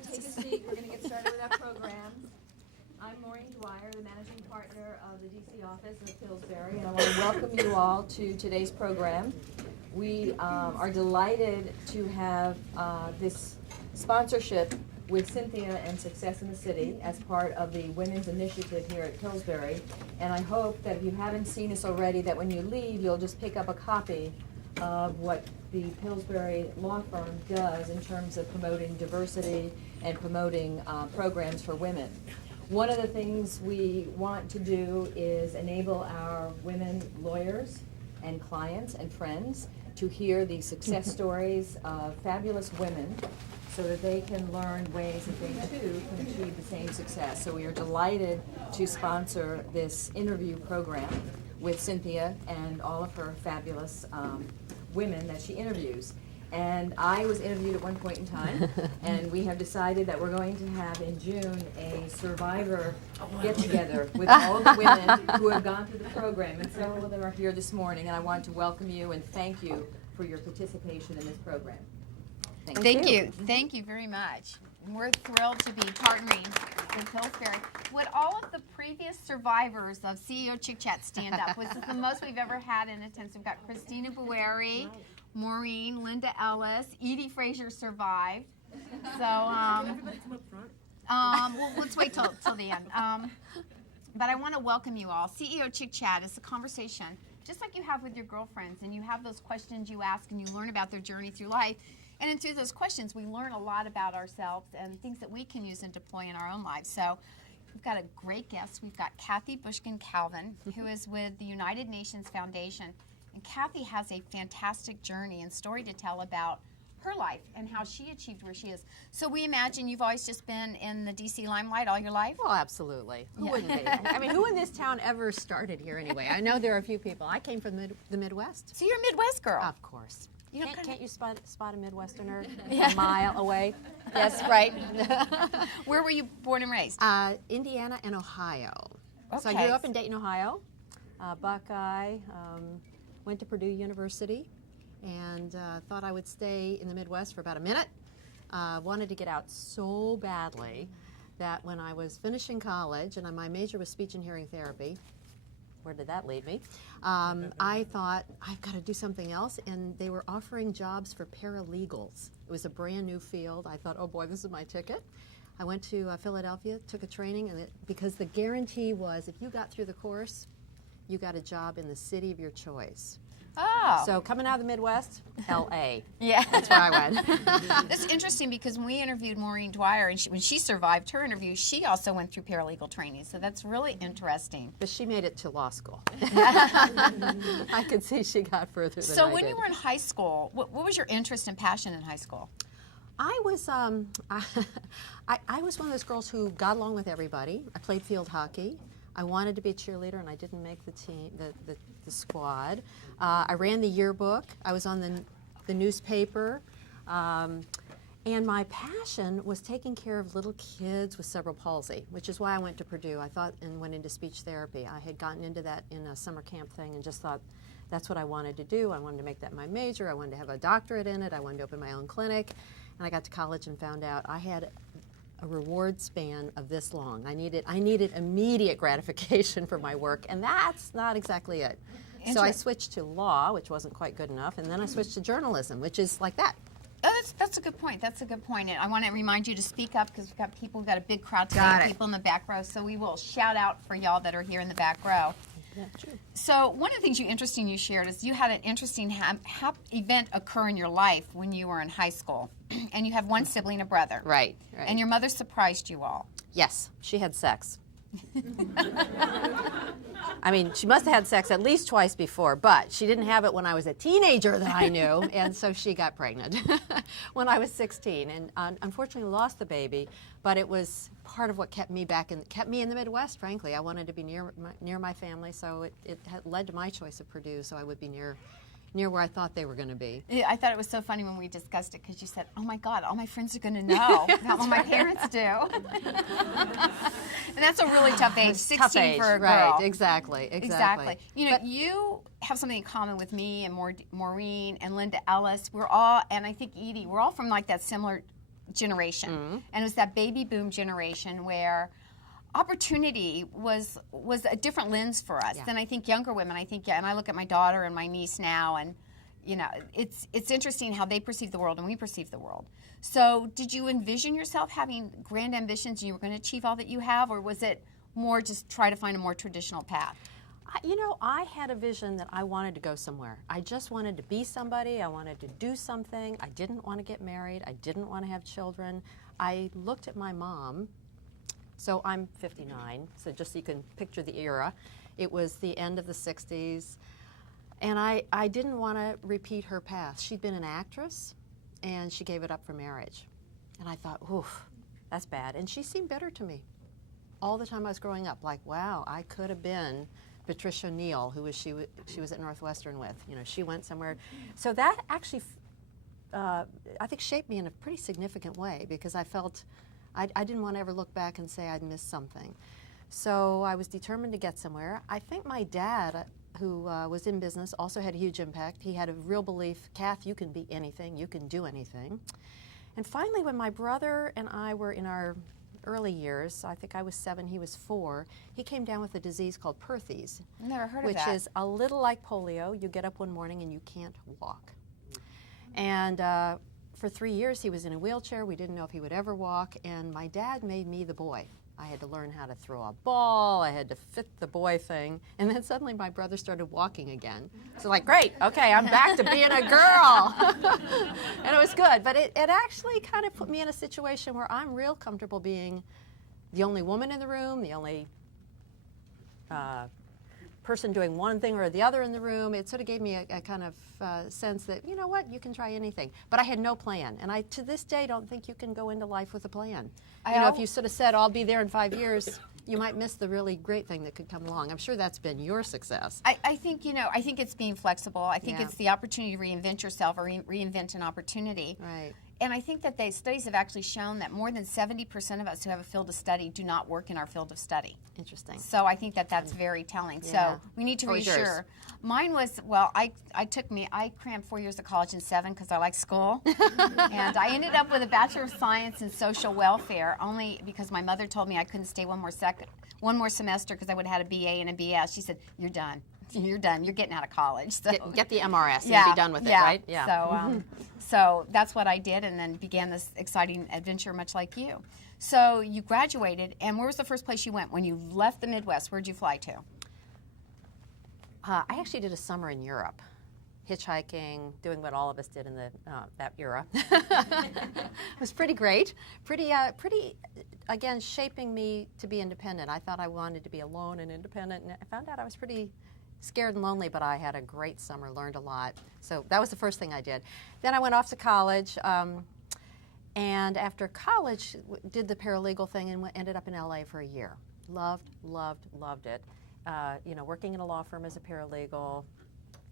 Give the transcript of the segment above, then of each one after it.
everyone take a seat. We're going to get started with our program. I'm Maureen Dwyer, the managing partner of the DC office of Pillsbury, and I want to welcome you all to today's program. We are delighted to have this sponsorship with Cynthia and Success in the City as part of the Women's Initiative here at Pillsbury. And I hope that if you haven't seen this already, that when you leave, you'll just pick up a copy of what the Pillsbury law firm does in terms of promoting diversity and promoting programs for women. One of the things we want to do is enable our women lawyers and clients and friends to hear the success stories of fabulous women so that they can learn ways that they too can achieve the same success. So we are delighted to sponsor this interview program with Cynthia and all of her fabulous women that she interviews. And I was interviewed at one point in time, and we have decided that we're going to have in June a survivor get-together with all of the women who have gone through the program, and several of them are here this morning, and I want to welcome you and thank you for your participation in this program. Thank you. Thank you very much. We're thrilled to be partnering with Pillsbury. Would all of the previous survivors of CEO Chick Chat stand up? This is the most we've ever had in attendance. We've got Christina Bueri, Maureen, Linda Ellis, Edie Frazier survived. So, Everybody come up front. well, let's wait till the end. But I want to welcome you all. CEO Chick Chat is a conversation just like you have with your girlfriends, and you have those questions you ask and you learn about their journey through life. And through those questions, we learn a lot about ourselves and things that we can use and deploy in our own lives. So we've got a great guest. We've got Kathy Bushkin-Calvin, who is with the United Nations Foundation. And Kathy has a fantastic journey and story to tell about her life and how she achieved where she is. So we imagine you've always just been in the DC limelight all your life? Well, absolutely. Who wouldn't be? I mean, who in this town ever started here anyway? I know there are a few people. I came from the Midwest. So you're a Midwest girl. Of course. You know, Can't you spot a Midwesterner a mile away? Yes, right. Where were you born and raised? Indiana and Ohio. Okay. So I grew up in Dayton, Ohio. Buckeye. Went to Purdue University and thought I would stay in the Midwest for about a minute. Wanted to get out so badly that when I was finishing college, and my major was speech and hearing therapy, where did that lead me? I thought, I've got to do something else, and they were offering jobs for paralegals. It was a brand new field. I thought, oh boy, this is my ticket. I went to Philadelphia, took a training, and because the guarantee was if you got through the course, you got a job in the city of your choice. Oh. So coming out of the Midwest, L.A. Yeah. That's where I went. That's interesting because when we interviewed Maureen Dwyer, and when she survived her interview, she also went through paralegal training. So that's really interesting. But she made it to law school. I could see she got further than So I when did. you were in high school, what was your interest and passion in high school? I was I was one of those girls who got along with everybody. I played field hockey. I wanted to be a cheerleader, and I didn't make the team, the squad. I ran the yearbook. I was on the newspaper. And my passion was taking care of little kids with cerebral palsy, which is why I went to Purdue. I thought and went into speech therapy. I had gotten into that in a summer camp thing and just thought that's what I wanted to do. I wanted to make that my major. I wanted to have a doctorate in it. I wanted to open my own clinic. And I got to college and found out I had a reward span of this long. I needed immediate gratification for my work, and that's not exactly it. So I switched to law, which wasn't quite good enough, and then I switched to journalism, which is like that. Oh, that's a good point. That's a good point. And I want to remind you to speak up because we've got a big crowd today, people in the back row. So we will shout out for y'all that are here in the back row. Yeah, true. So one of the things you shared is you had an interesting event occur in your life when you were in high school, and you have one sibling, a brother. Right. And your mother surprised you all. Yes, she had sex. I mean, she must have had sex at least twice before, but she didn't have it when I was a teenager that I knew, and so she got pregnant when I was 16, and unfortunately lost the baby. But it was part of what kept me in the Midwest. Frankly, I wanted to be near my family, so it had led to my choice of Purdue, so I would be near where I thought they were going to be. Yeah, I thought it was so funny when we discussed it because you said, oh my God, all my friends are going to know about what my parents do. And that's a really tough age, 16 tough age, for a girl. Right, exactly. You know, you have something in common with me and Maureen and Linda Ellis. We're all, and I think Edie, we're all from like that similar generation, and it was that baby boom generation where opportunity was a different lens for us than I think younger women. I think, and I look at my daughter and my niece now, and you know, it's interesting how they perceive the world and we perceive the world. So, did you envision yourself having grand ambitions and you were going to achieve all that you have, or was it more just try to find a more traditional path? You know, I had a vision that I wanted to go somewhere. I just wanted to be somebody. I wanted to do something. I didn't want to get married. I didn't want to have children. I looked at my mom. So I'm 59, so just so you can picture the era. It was the end of the 60s. And I didn't want to repeat her path. She'd been an actress, and she gave it up for marriage. And I thought, oof, that's bad. And she seemed bitter to me all the time I was growing up. Like, wow, I could have been Patricia Neal, who she was at Northwestern with. You know, she went somewhere. So that actually, I think, shaped me in a pretty significant way, because I felt I didn't want to ever look back and say I'd missed something. So I was determined to get somewhere. I think my dad, who was in business, also had a huge impact. He had a real belief, Kath, you can be anything, you can do anything. And finally, when my brother and I were in our early years, I think I was 7, he was 4, he came down with a disease called Perthes. Never heard of which that. is a little like polio. You get up one morning and you can't walk. And for 3 years he was in a wheelchair. We didn't know if he would ever walk, and my dad made me the boy. I had to learn how to throw a ball, I had to fit the boy thing, and then suddenly my brother started walking again. So like, great, okay, I'm back to being a girl. And it was good, but it actually kind of put me in a situation where I'm real comfortable being the only woman in the room, the only person doing one thing or the other in the room. It sort of gave me a kind of sense that, you know what, you can try anything. But I had no plan, and I, to this day, don't think you can go into life with a plan. You know, if you sort of said, I'll be there in 5 years, you might miss the really great thing that could come along. I'm sure that's been your success. I think, you know, I think it's being flexible. I think it's the opportunity to reinvent yourself or reinvent an opportunity. Right. And I think that studies have actually shown that more than 70% of us who have a field of study do not work in our field of study. Interesting. So I think that that's very telling. Yeah. So we need to What was yours? reassure. Mine was, well, I crammed 4 years of college in 7 because I like school. And I ended up with a Bachelor of Science in Social Welfare only because my mother told me I couldn't stay one more semester because I would have had a BA and a BS. She said, you're done. You're done. You're getting out of college. So, Get the MRS and be done with it, right? Yeah. So, so that's what I did, and then began this exciting adventure, much like you. So you graduated, and where was the first place you went when you left the Midwest? Where'd you fly to? I actually did a summer in Europe, hitchhiking, doing what all of us did in that era. It was pretty great, pretty, again, shaping me to be independent. I thought I wanted to be alone and independent, and I found out I was pretty scared and lonely, but I had a great summer, learned a lot. So that was the first thing I did. Then I went off to college, and after college, did the paralegal thing and ended up in LA for a year. Loved it. You know, working in a law firm as a paralegal,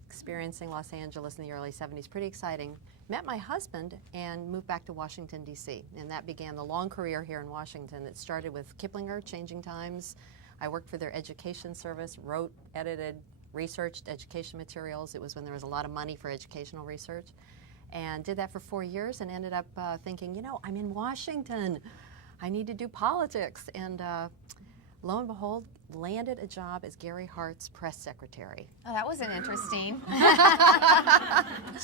experiencing Los Angeles in the early 70s, pretty exciting. Met my husband and moved back to Washington, D.C., and that began the long career here in Washington. It started with Kiplinger, Changing Times. I worked for their education service, wrote, edited, researched education materials. It was when there was a lot of money for educational research. And did that for 4 years and ended up thinking, you know, I'm in Washington. I need to do politics. And lo and behold, landed a job as Gary Hart's press secretary. Oh, that wasn't interesting.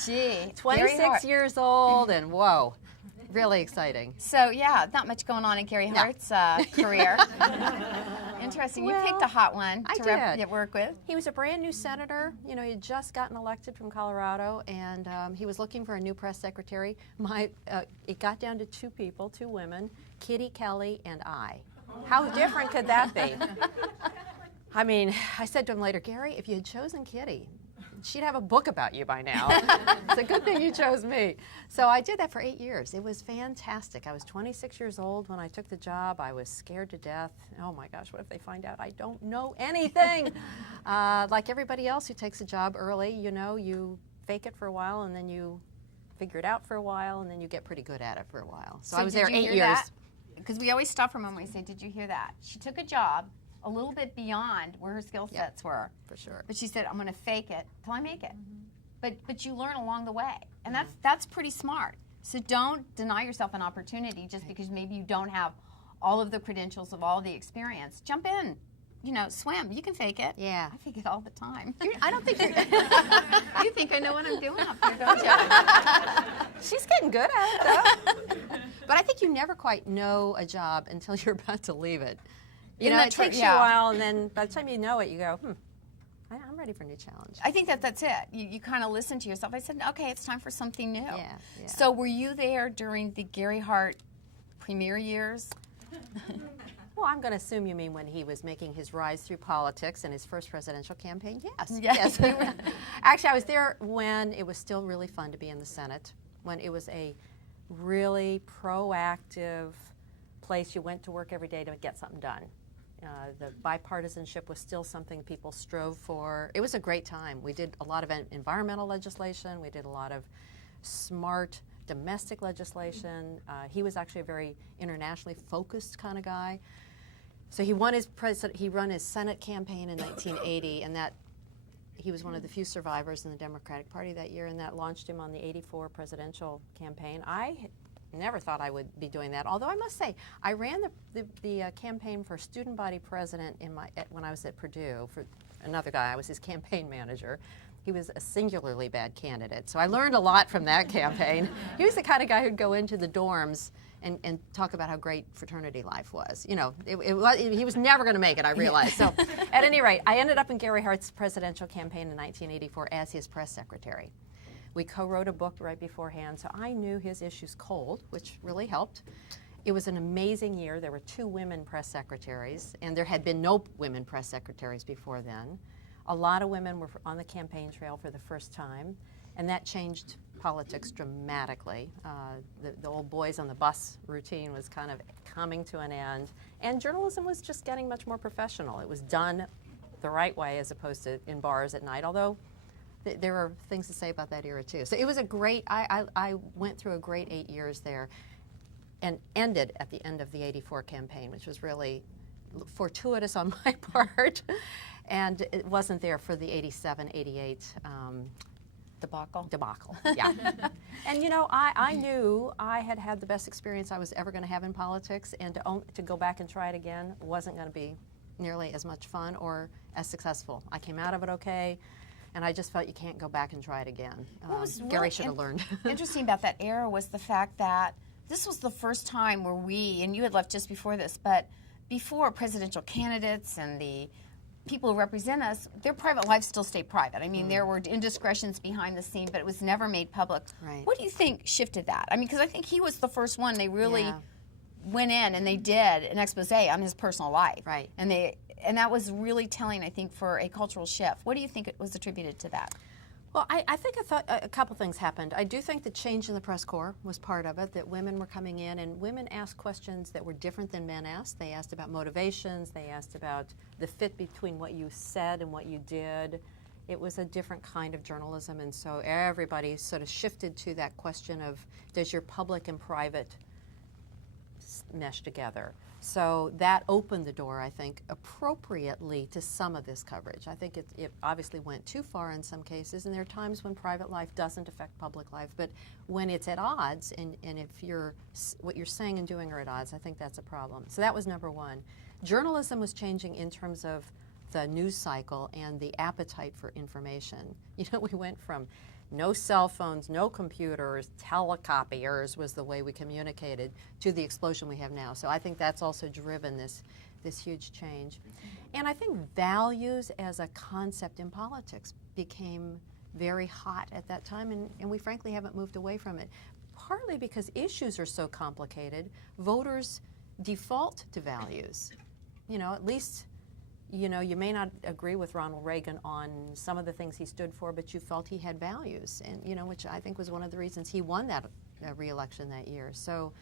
Gee, 26 years old, and whoa, really exciting. So yeah, not much going on in Gary Hart's career. Interesting. You picked a hot one to work with. He was a brand new senator. You know, he had just gotten elected from Colorado, and he was looking for a new press secretary. It got down to 2 people, 2 women, Kitty Kelly and I. How different could that be? I mean, I said to him later, Gary, if you had chosen Kitty, she'd have a book about you by now. It's a good thing you chose me. So I did that for 8 years. It was fantastic. I was 26 years old when I took the job. I was scared to death. Oh my gosh, what if they find out I don't know anything? Like everybody else who takes a job early, you know, you fake it for a while and then you figure it out for a while and then you get pretty good at it for a while. So I was there 8 years. Because we always stop for a moment and say, did you hear that? She took a job a little bit beyond where her skill sets were. For sure. But she said, I'm going to fake it till I make it. But you learn along the way. And that's pretty smart. So don't deny yourself an opportunity just because maybe you don't have all of the credentials of all the experience. Jump in. You know, swim. You can fake it. Yeah. I fake it all the time. I don't think you're. You think I know what I'm doing up there, don't you? She's getting good at it, though. But I think you never quite know a job until you're about to leave it. You Isn't know, that it true? takes you Yeah. a while, and then by the time you know it, you go, I'm ready for a new challenge. I think that's it. You kind of listen to yourself. I said, okay, it's time for something new. Yeah. So were you there during the Gary Hart premier years? Well, I'm going to assume you mean when he was making his rise through politics in his first presidential campaign. Yes. Yes. Yes. Actually, I was there when it was still really fun to be in the Senate, when it was a really proactive place. You went to work every day to get something done. The bipartisanship was still something people strove for. It was a great time. We did a lot of environmental legislation. We did a lot of smart domestic legislation. He was actually a very internationally focused kind of guy. So he won his Senate campaign in 1980, and that he was one of the few survivors in the Democratic Party that year, and that launched him on the '84 presidential campaign. I never thought I would be doing that, although I must say I ran the campaign for student body president when I was at Purdue for another guy. I was his campaign manager. He was a singularly bad candidate, so I learned a lot from that campaign. He was the kind of guy who'd go into the dorms and talk about how great fraternity life was. You know, he was never going to make it, I realized. So at any rate, I ended up in Gary Hart's presidential campaign in 1984 as his press secretary. We co-wrote a book right beforehand, so I knew his issues cold, which really helped. It was an amazing year. There were 2 women press secretaries, and there had been no women press secretaries before then. A lot of women were on the campaign trail for the first time, and that changed politics dramatically. The old boys on the bus routine was kind of coming to an end, and journalism was just getting much more professional. It was done the right way as opposed to in bars at night, although there are things to say about that era too. So it was a great, I went through a great 8 years there and ended at the end of the '84 campaign, which was really fortuitous on my part. And it wasn't there for the '87, '88 debacle. Yeah. And you know, I knew I had had the best experience I was ever going to have in politics, and to go back and try it again wasn't going to be nearly as much fun or as successful. I came out of it okay, and I just felt you can't go back and try it again. What was Gary really should have learned. interesting about that era was the fact that this was the first time where and you had left just before this, but before presidential candidates and the people who represent us, their private lives still stay private. I mean, there were indiscretions behind the scene, but it was never made public. Right. What do you think shifted that? I mean, because I think he was the first one they really Yeah. went in and they did an expose on his personal life. Right. And that was really telling, I think, for a cultural shift. What do you think it was attributed to that? Well, I think a couple things happened. I do think the change in the press corps was part of it, that women were coming in, and women asked questions that were different than men asked. They asked about motivations. They asked about the fit between what you said and what you did. It was a different kind of journalism, and so everybody sort of shifted to that question of, does your public and private mesh together? So that opened the door, I think, appropriately to some of this coverage. I think it obviously went too far in some cases, and there are times when private life doesn't affect public life, but when it's at odds, and if what you're saying and doing are at odds, I think that's a problem. So that was number one. Journalism was changing in terms of the news cycle and the appetite for information. You know, we went from no cell phones, no computers, telecopiers was the way we communicated, to the explosion we have now. So I think that's also driven this huge change. And I think values as a concept in politics became very hot at that time, and we frankly haven't moved away from it. Partly because issues are so complicated, voters default to values. You know, at least, you know, you may not agree with Ronald Reagan on some of the things he stood for, but you felt he had values, and you know, which I think was one of the reasons he won that re-election that year. So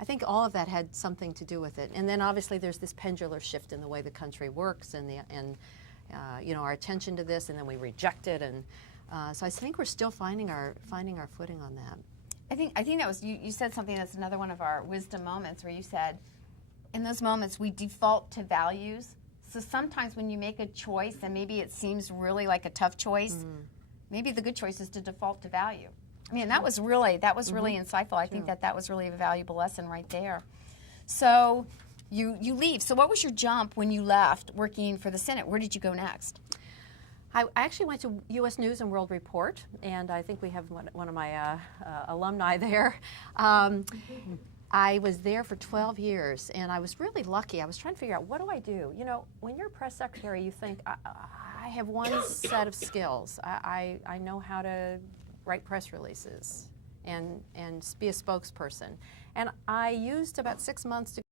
I think all of that had something to do with it. And then obviously there's this pendular shift in the way the country works, and you know, our attention to this, and then we reject it, and so I think we're still finding our footing on that. I think that was you said something that's another one of our wisdom moments, where you said, in those moments we default to values. So sometimes when you make a choice and maybe it seems really like a tough choice, maybe the good choice is to default to value. I mean, that was really insightful. I think that was really a valuable lesson right there. So you leave. So what was your jump when you left working for the Senate? Where did you go next? I actually went to U.S. News and World Report, and I think we have one of my alumni there. I was there for 12 years, and I was really lucky. I was trying to figure out, what do I do? You know, when you're a press secretary, you think, I have one set of skills. I know how to write press releases and be a spokesperson. And I used about 6 months to